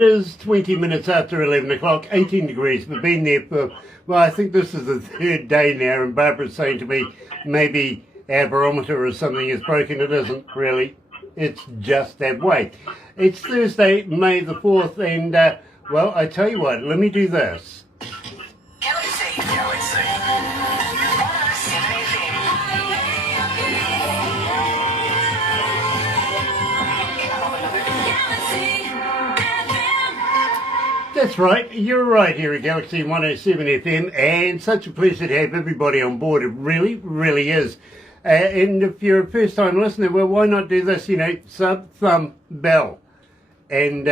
It is 20 minutes after 11 o'clock, 18 degrees. We've been there for, well, I think this is the third day now, and Barbara's saying to me, maybe our barometer or something is broken. It isn't really. It's just that way. It's Thursday, May the 4th, and, well, I tell you what, let me do this. Galaxy 107fm. That's right, you're right here at Galaxy 107fm, and such a pleasure to have everybody on board. It really, really is. And if you're a first-time listener, well, why not do this, sub, thumb, bell. And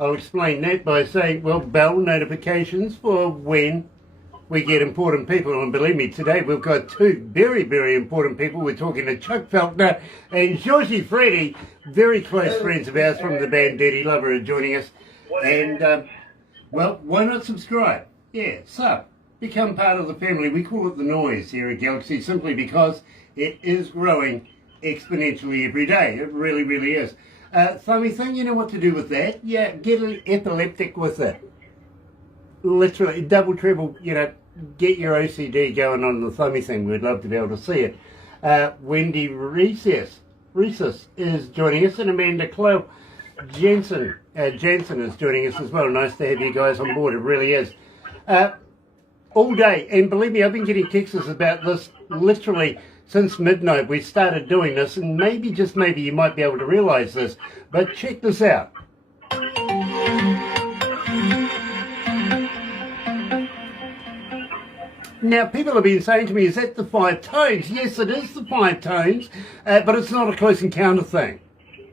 I'll explain that by saying, well, bell notifications for when we get important people. And believe me, today we've got two very, very important people. We're talking to Chuck Feltner and Georgie Freddy, very close friends of ours from the band Dirty Lover, are joining us. And, well, why not subscribe? Yeah, sub. Become part of the family. We call it the noise here at Galaxy simply because it is growing exponentially every day. It really, really is. Thummy thing, you know what to do with that? Yeah, get epileptic with it. Literally, double, treble, get your OCD going on the thummy thing. We'd love to be able to see it. Wendy Reeses is joining us, and Amanda Chloe Jansen is joining us as well. Nice to have you guys on board. It really is. All day, and believe me, I've been getting texts about this literally since midnight. We started doing this, and maybe, just maybe, you might be able to realise this, but check this out. Now, people have been saying to me, is that the 5 tones? Yes, it is the 5 tones, but it's not a close encounter thing.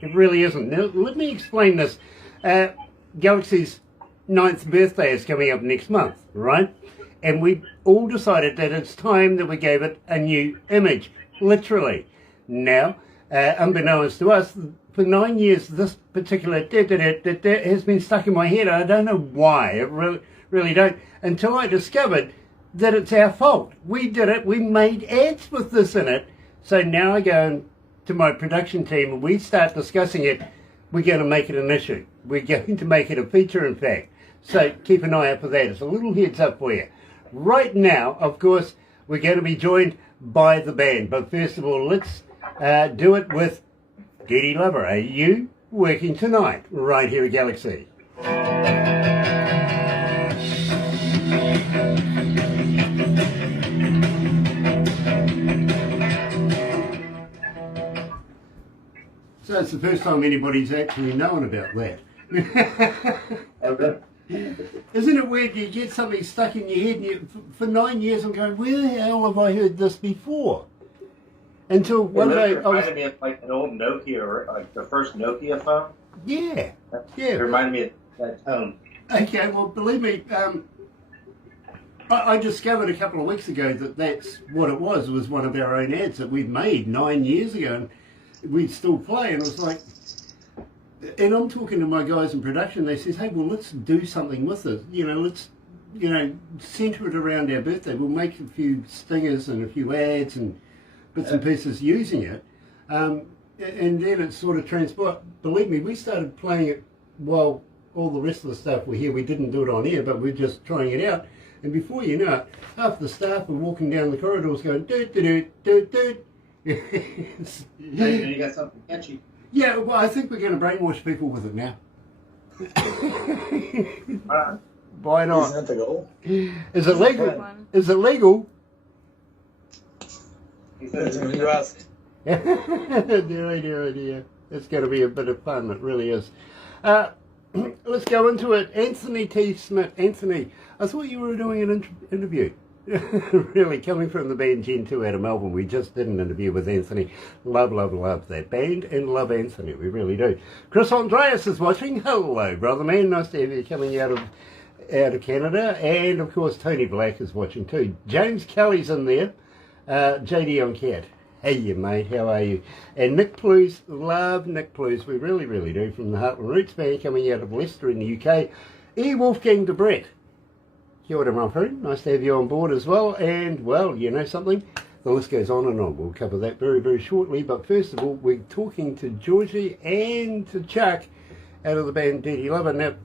It really isn't. Now, let me explain this. Galaxy's 9th birthday is coming up next month, right? And we all decided that it's time that we gave it a new image, literally. Now, unbeknownst to us, for 9 years, this particular has been stuck in my head. I don't know why. I really don't. Until I discovered that it's our fault. We did it. We made ads with this in it. So now I go to my production team and we start discussing it. We're going to make it an issue. We're going to make it a feature, in fact. So keep an eye out for that. It's a little heads up for you. Right now, of course, we're going to be joined by the band. But first of all, let's do it with Dirty Lover. Are you working tonight? Right here at Galaxy. So it's the first time anybody's actually known about that. Okay. Isn't it weird? You get something stuck in your head, and for 9 years I'm going, where the hell have I heard this before? Until one day It reminded me of like an old Nokia, or like the first Nokia phone. Yeah. It reminded me of that tone. Okay, well, believe me, I discovered a couple of weeks ago that that's what it was. It was one of our own ads that we'd made 9 years ago, and we'd still play, and it was like, and I'm talking to my guys in production, they says, hey, well, let's do something with it. Let's, centre it around our birthday. We'll make a few stingers and a few ads and bits and pieces using it. And then it sort of transpired. Believe me, we started playing it while all the rest of the stuff were here. We didn't do it on air, but we're just trying it out. And before you know it, half the staff were walking down the corridors going, doot, doot, doot, doot. You got something catchy. Yeah, well, I think we're going to brainwash people with it now. Why not? Is that the goal? Is it legal? Is it legal? That's what you asked. Dear. It's going to be a bit of fun. It really is. Let's go into it. Anthony T. Smith. Anthony, I thought you were doing an interview. Really, coming from the band Gen 2 out of Melbourne, we just did an interview with Anthony. Love that band and love Anthony, we really do. Chris Andreas is watching. Hello, brother man, nice to have you coming out of Canada. And of course Tony Black is watching too. James Kelly's in there. JD on Cat. Hey you mate, how are you? And Nick Plews, love Nick Plews, we really, really do, from the Heartland Roots band coming out of Leicester in the UK. E. Wolfgang de Brett. Kia ora, Mumford. Nice to have you on board as well. And, well, you know something? The list goes on and on. We'll cover that very, very shortly. But first of all, we're talking to Georgie and to Chuck out of the band Dirty Lover. Now,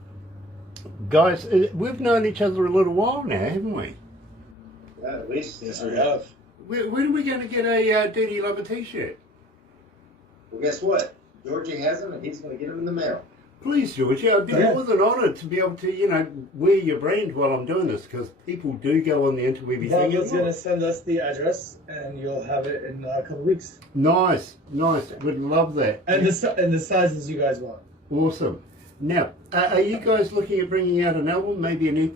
Guys, we've known each other a little while now, haven't we? Yeah, at least. Yes, we have. When are we going to get a Dirty Lover t-shirt? Well, guess what? Georgie has them, and he's going to get them in the mail. Please, Georgie, I'd be more than honoured to be able to, wear your brand while I'm doing this, because people do go on the interweb. Bobby's going to send us the address, and you'll have it in a couple of weeks. Nice. Would love that. And the sizes you guys want. Awesome. Now, are you guys looking at bringing out an album, maybe an EP?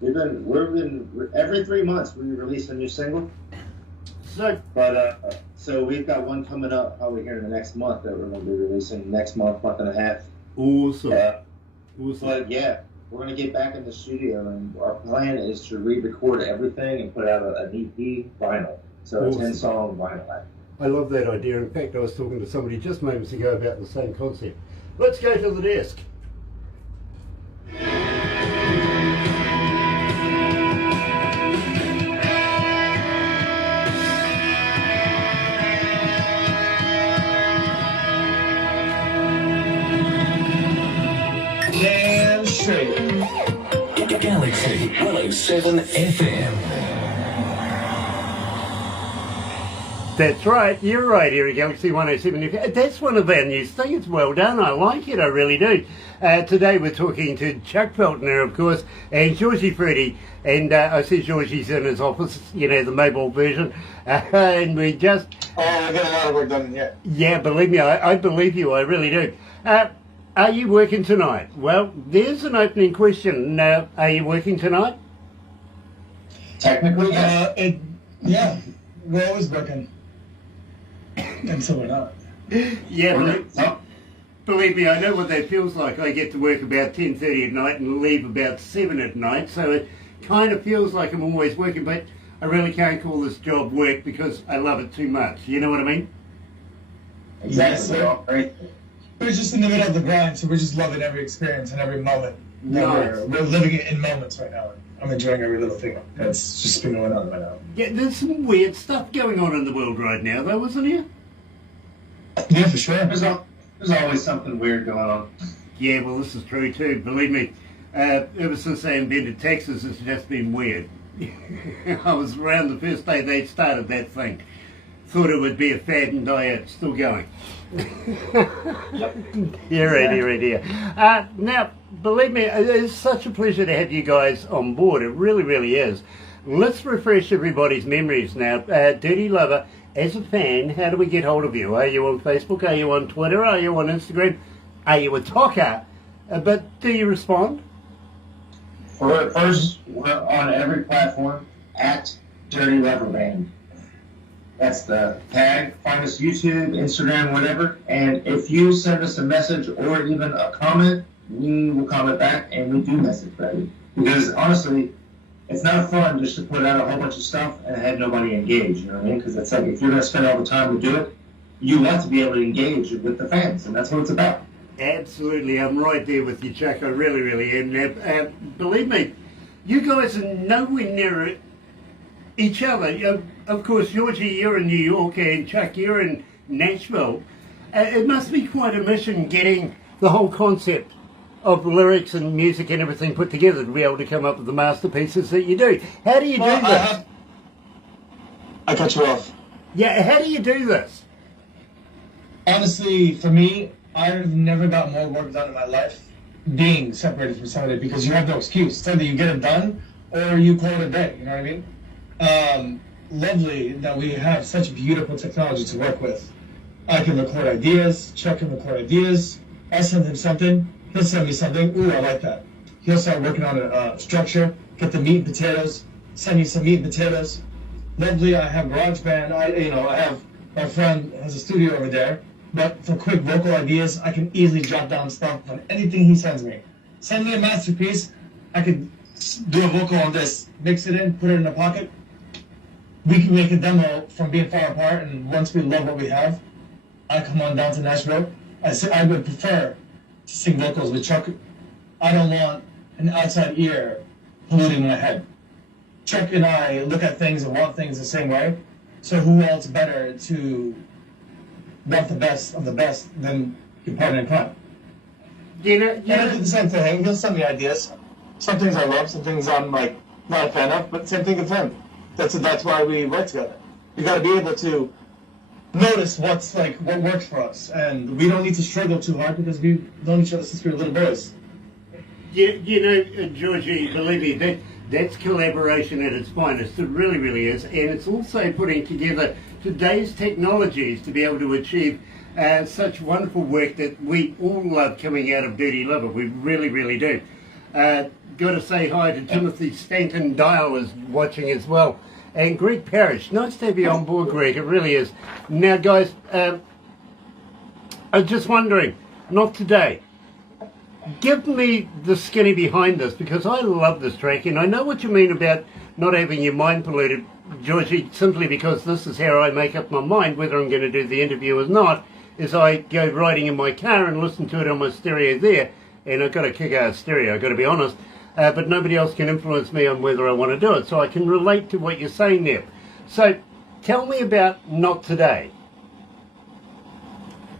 We've been every 3 months we release a new single. So we've got one coming up probably here in the next month that we're going to be releasing next month and a half. Awesome. Awesome. But yeah, we're going to get back in the studio, and our plan is to re-record everything and put out an EP vinyl. So Awesome. a 10-song vinyl album. I love that idea. In fact, I was talking to somebody just moments ago about the same concept. Let's go to the desk. Damn straight. Galaxy107fm. That's right, you're right here at Galaxy 107. That's one of our new things. Well done, I like it, I really do. Today we're talking to Chuck Feltner, of course, and Georgie Freddy. And I see Georgie's in his office, the mobile version. And we just... Oh, I got a lot of work done yet. Yeah, believe me, I believe you, I really do. Are you working tonight? Well, there's an opening question. Are you working tonight? Technically, yes. Yeah, we're always working. Until we're not. Yeah, believe me, I know what that feels like. I get to work about 10:30 at night and leave about 7 at night, so it kind of feels like I'm always working, but I really can't call this job work because I love it too much. You know what I mean? Exactly. Yes, Right. we're just in the middle of the grind, so we're just loving every experience and every moment. Nice. We're living it in moments right now. I'm enjoying every little thing that's just been going on right now. Yeah, there's some weird stuff going on in the world right now, though, isn't there? Yeah, for sure. There's always something weird going on. Yeah, well, this is true too. Believe me, ever since they invented taxes, it's just been weird. I was around the first day they started that thing. Thought it would be a fad and die out. Still going. You're right. Now, believe me, it's such a pleasure to have you guys on board. It really, really is. Let's refresh everybody's memories now. Dirty Lover, as a fan, how do we get hold of you? Are you on Facebook? Are you on Twitter? Are you on Instagram? Are you a talker? But do you respond? First, we're on every platform at Dirty Lover Band. That's the tag. Find us YouTube, Instagram, whatever. And if you send us a message or even a comment, we will comment back, and we do message back. Because honestly, it's not fun just to put out a whole bunch of stuff and have nobody engage. You know what I mean? Because it's like if you're going to spend all the time to do it, you want to be able to engage with the fans, and that's what it's about. Absolutely, I'm right there with you, Chuck. I really, really am. Believe me, you guys are nowhere near each other. Of course, Georgie, you're in New York, and Chuck, you're in Nashville. It must be quite a mission getting the whole concept of lyrics and music and everything put together to be able to come up with the masterpieces that you do. How do you do this? I cut you off. Yeah, how do you do this? Honestly, for me, I've never got more work done in my life being separated from somebody because you have no excuse. It's either you get it done or you call it a day, you know what I mean? Lovely that we have such beautiful technology to work with. I can record ideas, Chuck can record ideas, I send him something, he'll send me something, ooh, I like that. He'll start working on a structure, get the meat and potatoes, send me some meat and potatoes. Lovely, I have GarageBand, I have, my friend has a studio over there, but for quick vocal ideas, I can easily jot down stuff on anything he sends me. Send me a masterpiece, I could do a vocal on this, mix it in, put it in a pocket. We can make a demo from being far apart, and once we love what we have, I come on down to Nashville. I would prefer to sing vocals with Chuck. I don't want an outside ear polluting my head. Chuck and I look at things and want things the same way, so who else better to want the best of the best than your partner in crime? And I do the same thing. He'll send me ideas. Some things I love, some things I'm like not a fan of, but same thing with him. That's why we work together. You got to be able to notice what works for us, and we don't need to struggle too hard because we've known each other since we were little boys. Georgie, believe me, that's collaboration at its finest. It really, really is, and it's also putting together today's technologies to be able to achieve such wonderful work that we all love coming out of Dirty Lover. We really, really do. Got to say hi to Timothy Stanton Dial is watching as well. And Greg Parrish, nice to have you on board, Greg, it really is. Now, guys, I'm just wondering, not today, give me the skinny behind this, because I love this track, and I know what you mean about not having your mind polluted, Georgie, simply because this is how I make up my mind whether I'm going to do the interview or not, is I go riding in my car and listen to it on my stereo there, and I've got a kick-ass stereo, I've got to be honest. But nobody else can influence me on whether I want to do it. So I can relate to what you're saying there. So tell me about Not Today.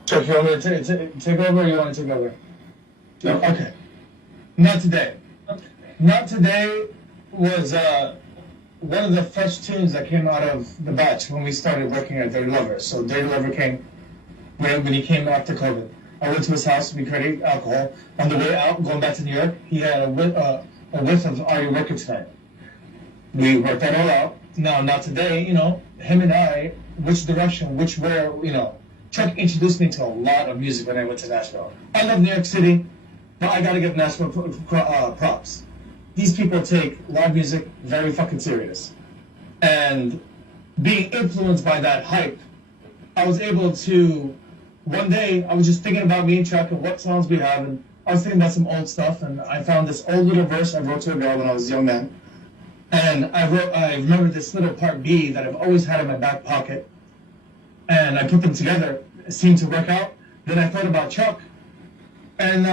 So you want me to take over or you want to take over? No. Okay. Not Today. Not Today was one of the first tunes that came out of the batch when we started working at Dirty Lover. So Dirty Lover came when he came after COVID. I went to his house, we created alcohol. On the way out, going back to New York, he had a whiff of Are You Working Tonight? We worked that all out. Now, Not Today, him and I, which direction, where, Chuck introduced me to a lot of music when I went to Nashville. I love New York City, but I gotta give Nashville props. These people take live music very fucking serious. And being influenced by that hype, I was able to... One day, I was just thinking about me and Chuck and what songs we have, and I was thinking about some old stuff, and I found this old little verse I wrote to a girl when I was a young man. And I remember this little part B that I've always had in my back pocket, and I put them together. It seemed to work out. Then I thought about Chuck, and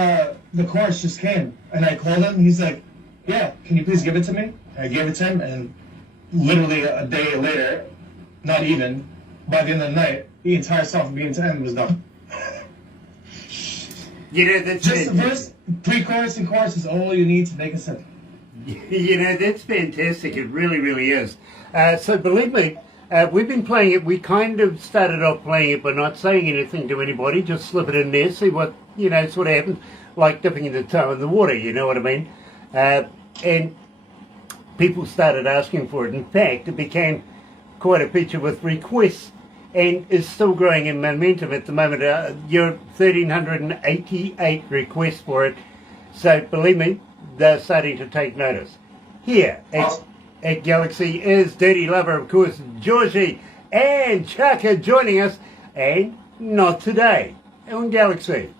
the chorus just came, and I called him. He's like, yeah, can you please give it to me? I gave it to him, and literally a day later, not even, by the end of the night, the entire song from beginning to end was done. That's just the verse, pre-chorus and chorus is all you need to make a symphony. That's fantastic. It really, really is. So believe me, we've been playing it. We kind of started off playing it by not saying anything to anybody, just slip it in there, see what, sort of happens, like dipping the toe in the water, you know what I mean? And people started asking for it. In fact, it became quite a feature with requests, and is still growing in momentum at the moment. You're 1,388 requests for it. So believe me, they're starting to take notice. Here at Galaxy is Dirty Lover, of course, Georgie and Chuck are joining us, and Not Today on Galaxy.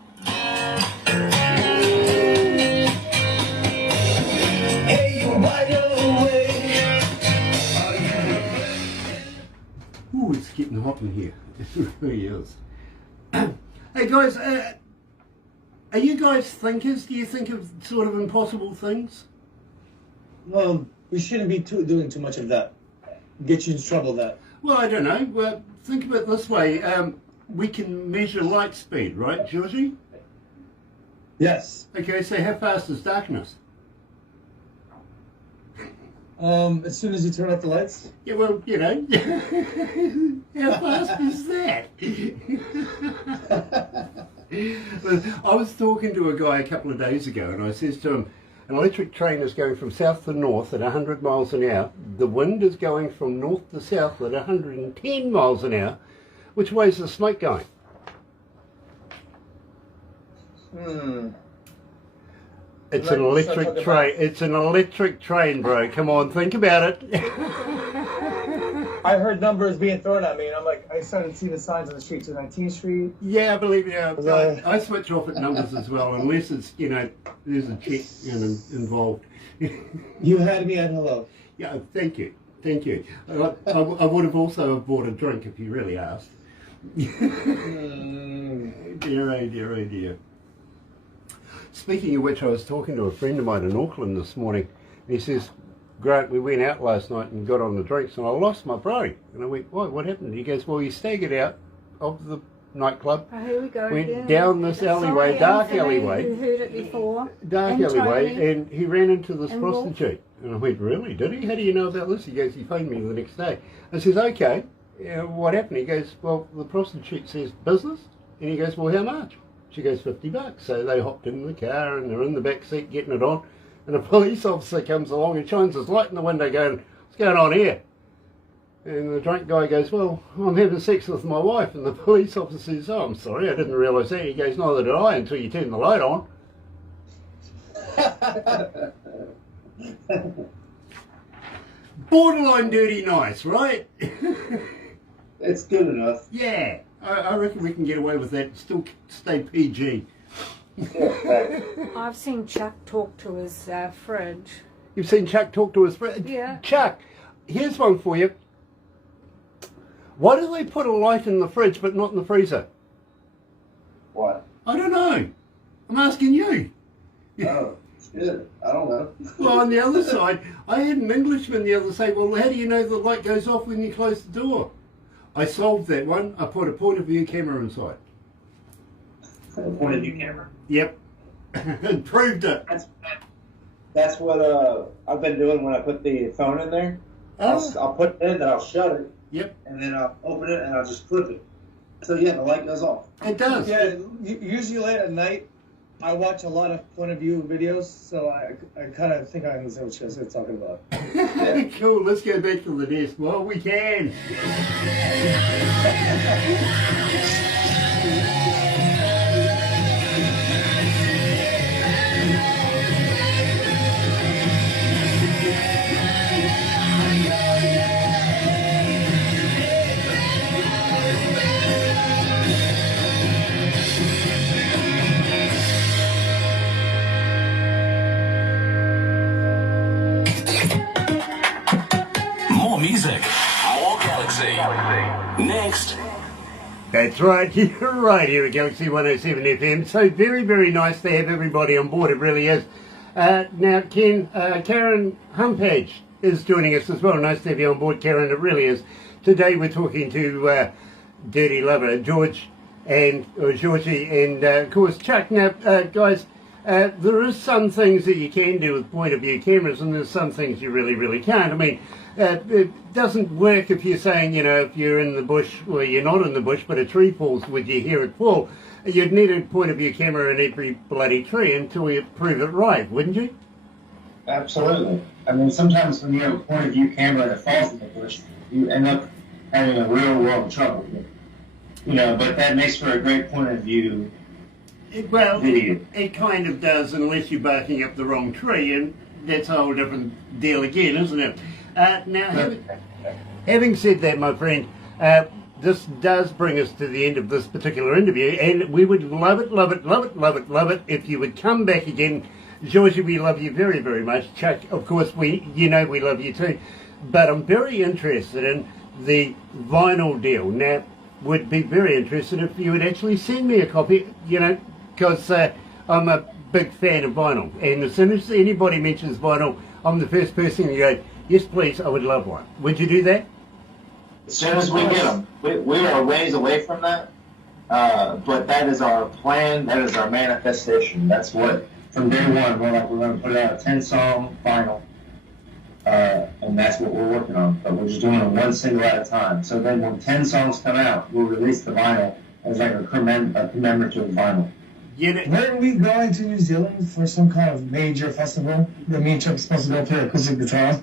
Ooh, it's getting hot in here. It really is. Hey guys, are you guys thinkers? Do you think of sort of impossible things? Well, we shouldn't be doing too much of that. Get you in trouble that. Well, I don't know. Well, think of it this way. We can measure light speed, right, Georgie? Yes. Okay, so how fast is darkness? As soon as you turn off the lights? Yeah, well, how fast is that? I was talking to a guy a couple of days ago, and I says to him, an electric train is going from south to north at 100 miles an hour. The wind is going from north to south at 110 miles an hour. Which way is the smoke going? It's an electric train. It's an electric train, bro. Come on, think about it. I heard numbers being thrown at me, and I'm like, I started seeing the signs on the street to 19th Street. Yeah, I believe I switch off at numbers as well, unless it's there's a check involved. You had me at hello. Yeah, thank you. I would have also bought a drink if you really asked. Dear, oh dear, oh dear. Speaking of which, I was talking to a friend of mine in Auckland this morning, and he says, Grant, we went out last night and got on the drinks, and I lost my bro. And I went, why, what happened? He goes, well, you staggered out of the nightclub. Oh, here we go Went again. down this alleyway, Sorry, dark Anthony, alleyway. who heard it before. Dark And alleyway, Tony. and he ran into this And Wolf. prostitute. And I went, really? Did he? How do you know about this? He goes, he phoned me the next day. I says, okay, what happened? He goes, well, the prostitute says, business? And he goes, well, how much? She goes, $50. So they hopped in the car and they're in the back seat getting it on. And a police officer comes along and shines his light in the window going, what's going on here? And the drunk guy goes, well, I'm having sex with my wife. And the police officer says, oh, I'm sorry, I didn't realise that. He goes, neither did I until you turned the light on. Borderline dirty nice, right? It's good enough. Yeah, I reckon we can get away with that, still stay PG. I've seen Chuck talk to his fridge. You've seen Chuck talk to his friend? Yeah. Chuck, here's one for you. Why do they put a light in the fridge but not in the freezer? What? I don't know. I'm asking you. Oh, shit. I don't know. Well, on the other side, I had an Englishman the other say, well, how do you know the light goes off when you close the door? I solved that one. I put a point of view camera inside. Point of view camera. Yep. And proved it. That's what I've been doing when I put the phone in there. I'll put it in, then I'll shut it, Yep, and then I'll open it and I'll just flip it. So yeah, the light goes off. it does. Yeah, usually late at night, I watch a lot of point of view videos, so I kind of think I understand what you're talking about. Cool, let's go back to the desk. Well, we can. More music, more Galaxy. Next. That's right, you're right here at Galaxy 107 FM. So very, very nice to have everybody on board, it really is. Now, Ken, Karen Humpage is joining us as well. Nice to have you on board, Karen, it really is. Today we're talking to Dirty Lover, Georgie, and of course Chuck. Now, guys, there is some things that you can do with point of view cameras, and there's some things you really, really can't. I mean, it doesn't work if you're saying, you know, if you're in the bush, well, you're not in the bush, but a tree falls, would you hear it fall? You'd need a point of view camera in every bloody tree until you prove it right, wouldn't you? Absolutely. I mean, sometimes when you have a point of view camera that falls in the bush, you end up having a real world of trouble. You know, but that makes for a great point of view video. It kind of does, unless you're barking up the wrong tree, and that's a whole different deal again, isn't it? Now, having said that, my friend, this does bring us to the end of this particular interview, and we would love it, love it, love it, love it, love it if you would come back again. Georgie, we love you very, very much. Chuck, of course, we love you too. But I'm very interested in the vinyl deal. Now, would be very interested if you would actually send me a copy, you know, because I'm a big fan of vinyl. And as soon as anybody mentions vinyl, I'm the first person to go, yes, please, I would love one. Would you do that? As soon as we get them. We are a ways away from that, but that is our plan, that is our manifestation. That's what, from day one, we're going to put out a 10-song vinyl, and that's what we're working on. But we're just doing it one single at a time. So then when 10 songs come out, we'll release the vinyl as like a commemorative vinyl. Weren't we going to New Zealand for some kind of major festival? The me and Chuck's supposed to go play acoustic guitar.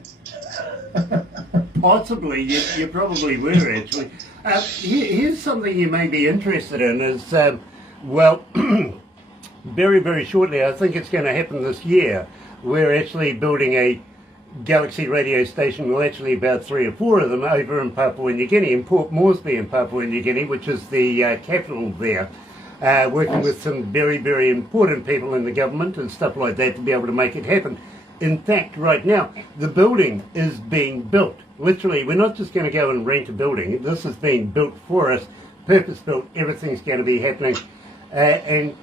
Possibly, you probably were actually. Here's something you may be interested in is, very, very shortly, I think it's going to happen this year, we're actually building a Galaxy radio station, well actually about 3 or 4 of them over in Papua New Guinea, in Port Moresby in Papua New Guinea, which is the capital there. Working with some very, very important people in the government and stuff like that to be able to make it happen. In fact, right now, the building is being built. Literally, we're not just going to go and rent a building. This is being built for us, purpose-built. Everything's going to be happening. And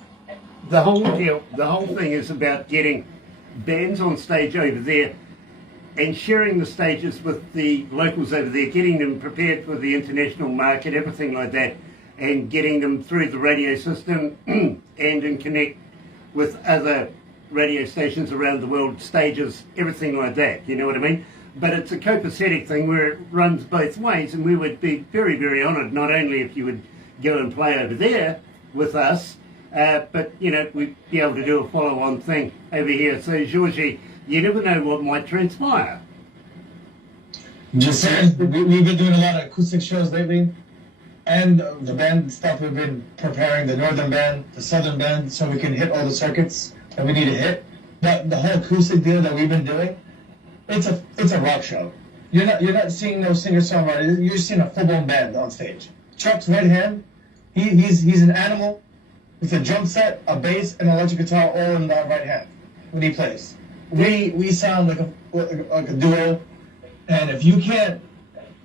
the whole deal, the whole thing is about getting bands on stage over there and sharing the stages with the locals over there, getting them prepared for the international market, everything like that. and getting them through the radio system and in connect with other radio stations around the world, stages, everything like that, you know what I mean? But it's a copacetic thing where it runs both ways, and we would be very, very honoured, not only if you would go and play over there with us, but, you know, we'd be able to do a follow-on thing over here. So, Georgie, you never know what might transpire. Just saying, we've been doing a lot of acoustic shows lately, and the band stuff we've been preparing, the northern band, the southern band, so we can hit all the circuits that we need to hit. But the whole acoustic deal that we've been doing, it's a rock show. You're not seeing no singer-songwriter, you're seeing a full-blown band on stage. Chuck's right hand, he's an animal with a drum set, a bass, and an electric guitar all in that right hand when he plays. We sound like a duo. And if you can't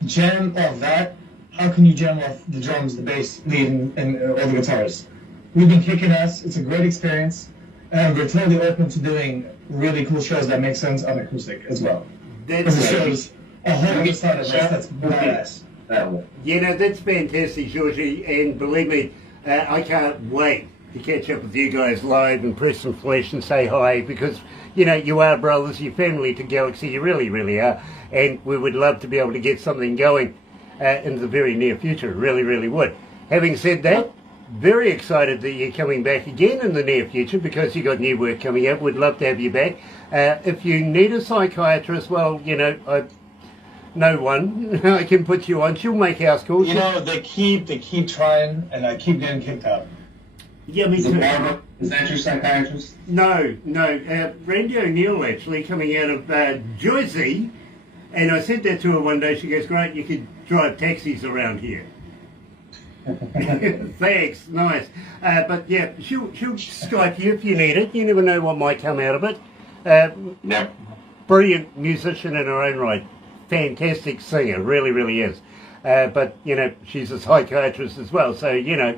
jam off that, how can you jam off the drums, the bass, lead, and all the guitars? We've been kicking ass. It's a great experience. And we're totally open to doing really cool shows that make sense on acoustic as well. Because it shows a whole other side of us that's badass. That way. You know, that's fantastic, Georgie. And believe me, I can't wait to catch up with you guys live and press some flesh and say hi, because, you know, you are brothers, you're family to Galaxy, you really, really are. And we would love to be able to get something going in the very near future, really, really would. Having said that, very excited that you're coming back again in the near future, because you've got new work coming up. We'd love to have you back. If you need a psychiatrist, well, you know, I know one I can put you on. She'll make house calls. You know, they keep trying, and I keep getting kicked out. Yeah, me too. Barbara, is that your psychiatrist? No. Randy O'Neill, actually, coming out of Jersey. And I said that to her one day. She goes, great, you could drive taxis around here. Thanks, nice. But yeah, she'll Skype you if you need it. You never know what might come out of it. No. Brilliant musician in her own right. Fantastic singer, really, really is. But, you know, she's a psychiatrist as well. So, you know,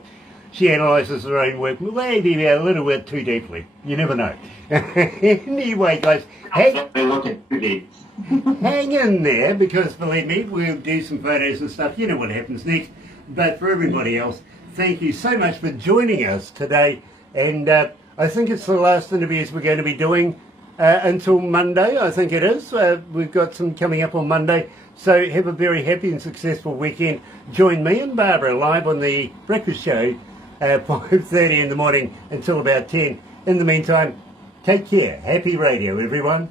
she analyses her own work maybe a little bit too deeply. You never know. Anyway, guys, Looking too deep. hang in there, because believe me, we'll do some photos and stuff. You know what happens next. But for everybody else, thank you so much for joining us today. And I think it's the last interviews we're going to be doing until Monday. I think it is. We've got some coming up on Monday. So have a very happy and successful weekend. Join me and Barbara live on the breakfast show at 5:30 in the morning until about 10. In the meantime, take care. Happy radio, everyone.